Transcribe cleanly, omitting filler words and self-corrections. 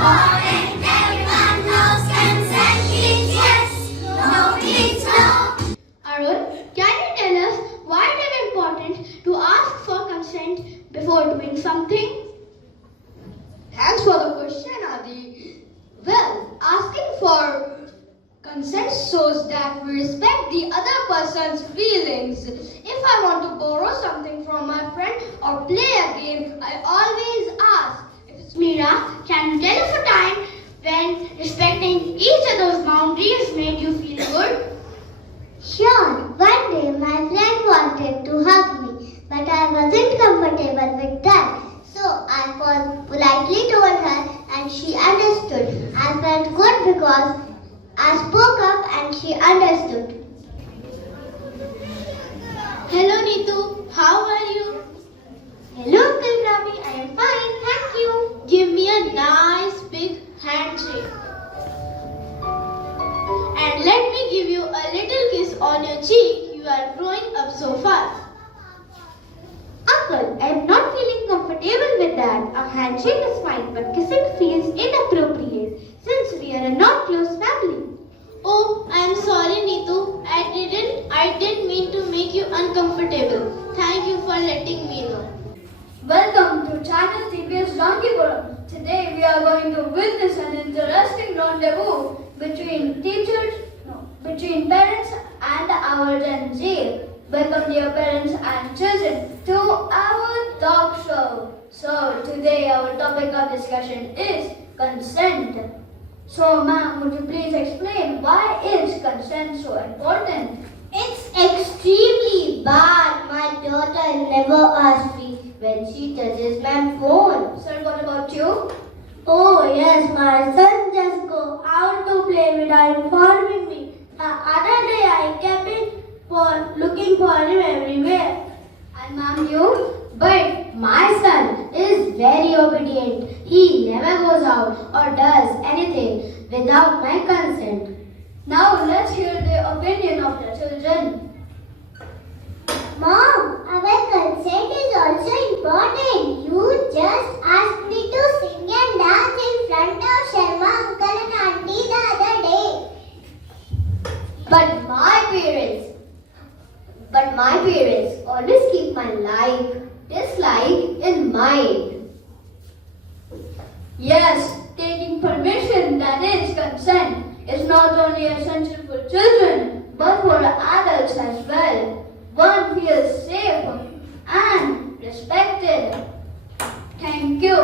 important. Everyone knows consent means yes. No means no. Arun, can you tell us why it is important to ask for consent before doing something? Thanks for the question, Adi. Well, asking for consent shows that we respect the other person's feelings. If I want to borrow something from my friend or play a game, I always ask. Meera, can you tell us a time when respecting each other's boundaries made you feel good? Sure, one day my friend wanted to hug me, but I wasn't comfortable with that. So I politely told her and she understood. I felt good because I spoke up and she understood. Hello Neetu, how are you? Hello Uncle Ravi, I am fine, thank you. Give me a nice big handshake. And let me give you a little kiss on your cheek. You are growing up so fast. Uncle, I am not feeling comfortable with that. A handshake is fine, but kissing feels inappropriate since we are a not close family. Oh, I am sorry Neetu. I didn't mean to make you uncomfortable. Thank you for letting me know. Welcome to Channel CPS Jankipuram. Today we are going to witness an interesting rendezvous between parents and our Gen Z. Welcome dear parents and children to our talk show. So today our topic of discussion is consent. So ma'am, would you please explain why is consent so important? It's extremely bad. My daughter never asks me when she touches my phone. Sir, what about you? Oh yes, my son just go out to play without informing me. The other day I kept looking for him everywhere. And ma'am, you? But my son is very obedient. He never goes out or does anything without my consent. Now let's hear the opinion of the children. Mom, our consent is also important. You just asked me to sing and dance in front of Sharma uncle and auntie the other day. But my parents always keep my dislike in mind. Yes, taking permission, that is consent, is not only essential for children but for adults as well. One feels safe and respected. Thank you.